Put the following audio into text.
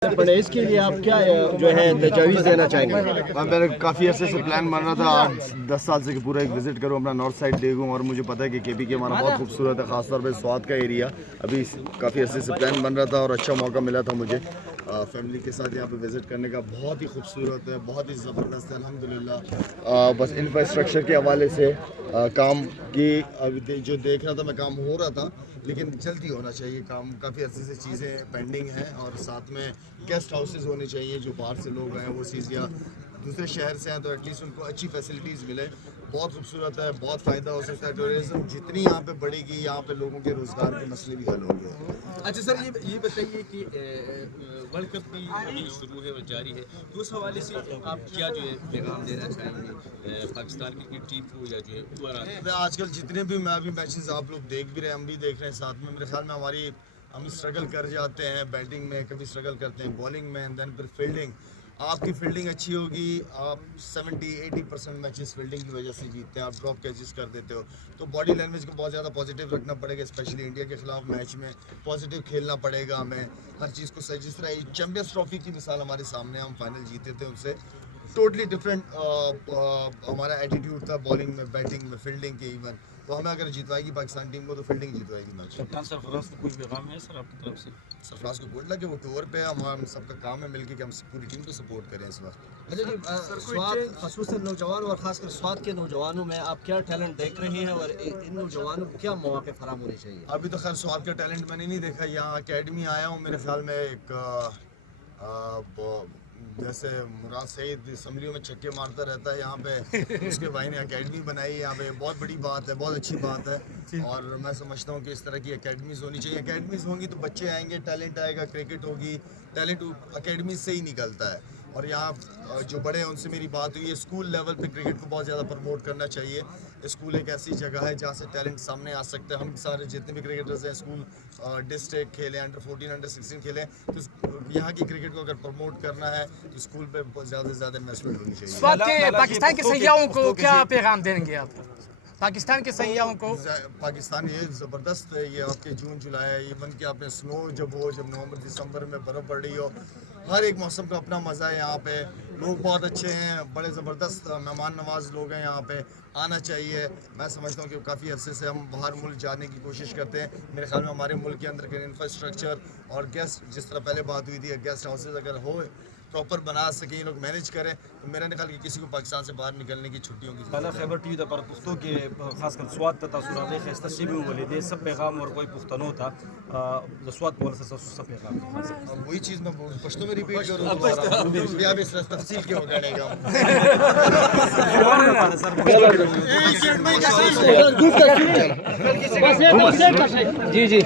پڑے اس کے لیے آپ کیا جو ہے تجاویز دینا چاہیں گے؟ میرا کافی عرصے سے پلان بن رہا تھا 8-10 سال سے کہ پورا ایک وزٹ کروں اپنا نارتھ سائڈ دیکھوں، اور مجھے پتا ہے کہ کے پی کے ہمارا بہت خوبصورت ہے، خاص طور پہ سوات کا ایریا. ابھی کافی عرصے سے پلان بن رہا تھا اور اچھا موقع ملا تھا مجھے فیملی کے ساتھ یہاں پہ وزٹ کرنے کا. بہت ہی خوبصورت ہے، بہت ہی زبردست ہے الحمدللہ. بس انفراسٹرکچر کے حوالے سے کام کی ابھی جو دیکھ رہا تھا میں، کام ہو رہا تھا لیکن جلدی ہونا چاہیے کام. کافی عرصے سے چیزیں پینڈنگ ہیں، اور ساتھ میں گیسٹ ہاؤسز ہونے چاہیے. جو باہر سے لوگ آئے وہ چیز یا دوسرے شہر سے ہیں تو ایٹ لیسٹ ان کو اچھی فیسلٹیز ملے. بہت خوبصورت ہے، بہت فائدہ ہو سکتا ہے. ٹورزم جتنی یہاں پہ بڑھے گی، یہاں پہ لوگوں کے روزگار کے مسئلے بھی حل ہوں گے. اچھا سر، یہ بتائیے کہ ورلڈ کپ بھی ابھی شروع ہے اور جاری ہے، تو اس حوالے سے آپ کیا جو ہے پیغام دینا چاہیں گے پاکستان کرکٹ ٹیم کو، یا جو ہے آج کل جتنے بھی میچز آپ لوگ دیکھ بھی رہے ہیں، ہم بھی دیکھ رہے ہیں ساتھ میں. میرے خیال میں ہم اسٹرگل کر جاتے ہیں بیٹنگ میں، کبھی اسٹرگل کرتے ہیں بالنگ میں، دین پھر فیلڈنگ. آپ کی فیلڈنگ اچھی ہوگی، آپ 70-80% میچز فیلڈنگ کی وجہ سے جیتتے ہیں. آپ ڈراپ کیچز کر دیتے ہو تو باڈی لینگویج کو بہت زیادہ پازیٹیو رکھنا پڑے گا. اسپیشلی انڈیا کے خلاف میچ میں پازیٹیو کھیلنا پڑے گا ہمیں. ہر چیز کو جس طرح چیمپئنز ٹرافی کی مثال ہمارے سامنے، ہم فائنل جیتے تھے، ان سے ٹوٹلی ڈفرینٹ ہمارا ایٹیٹیوڈ تھا بالنگ میں، بیٹنگ میں، فیلڈنگ کے. ایون تو ہمیں اگر جتوائے گی پاکستان ٹیم کو تو فیلڈنگ جتوائے گی میچ. کپتان سرفراز کو کوئی پیغام ہے سر آپ کی طرف سے؟ سرفراز کو گڈ لک ہے، وہ ٹور پہ ہم سب کا کام ہے مل کے کہ ہم پوری ٹیم کو سپورٹ کریں اس وقت. اچھا جی، سوات خصوصاً نوجوانوں اور خاص کر سوات کے نوجوانوں میں آپ کیا ٹیلنٹ دیکھ رہے ہیں، اور ان نوجوانوں کو کیا مواقع فراہم ہونے چاہیے؟ ابھی تو خیر سوات کا ٹیلنٹ میں نے نہیں دیکھا. یہاں اکیڈمی آیا ہوں، میرے خیال میں ایک جیسے مراد سعید سمریوں میں چھکے مارتا رہتا ہے یہاں پہ، اس کے بھائی نے اکیڈمی بنائی ہے یہاں پہ. بہت بڑی بات ہے، بہت اچھی بات ہے. اور میں سمجھتا ہوں کہ اس طرح کی اکیڈمیز ہونی چاہیے. اکیڈمیز ہوں گی تو بچے آئیں گے، ٹیلنٹ آئے گا. کرکٹ ہوگی، ٹیلنٹ اکیڈمیز سے ہی نکلتا ہے. اور یہاں جو بڑے ہیں ان سے میری بات ہوئی ہے، اسکول لیول پہ کرکٹ کو بہت زیادہ پروموٹ کرنا چاہیے. اسکول ایک ایسی جگہ ہے جہاں سے ٹیلنٹ سامنے آ سکتا ہے. ہم سارے جتنے بھی کرکٹرز ہیں اسکول ڈسٹرکٹ کھیلیں، انڈر 14 انڈر 16 کھیلیں، تو یہاں کی کرکٹ کو اگر پروموٹ کرنا ہے تو اسکول پہ زیادہ سے زیادہ انویسٹمنٹ ہونی چاہیے. سوات کے پاکستان کے سیاحوں کو کیا پیغام دیں گے آپ؟ پاکستان کے سیاحوں کو پاکستان یہ زبردست ہے. یہ آپ کے جون جولائی، ایون کہ آپ نے سنو جب نومبر دسمبر میں برف پڑ رہی ہو، ہر ایک موسم کا اپنا مزہ ہے. یہاں پہ لوگ بہت اچھے ہیں، بڑے زبردست مہمان نواز لوگ ہیں. یہاں پہ آنا چاہیے. میں سمجھتا ہوں کہ کافی عرصے سے ہم باہر ملک جانے کی کوشش کرتے ہیں. میرے خیال میں ہمارے ملک کے اندر کے انفراسٹرکچر اور گیسٹ، جس طرح پہلے بات ہوئی تھی، گیسٹ ہاؤسز اگر ہو پراپر بنا سکیں، یہ لوگ مینیج کریں، تو میرا خیال کہ کسی کو پاکستان سے باہر نکلنے کی چھٹیوں کی بالا خیبر ټي وي د پر پښتو کې خاص کر سواد ته تاسو راغلي خسته سیمه ولیدې سب پیغام ورکوي پښتنو ته د سواد په ورسره تاسو څه پیغام دي؟ وہی چیز میں پشتو میں ریپیٹ کروں دوبارہ، یا بھی تفصیل کے ہو جانے گا. جی جی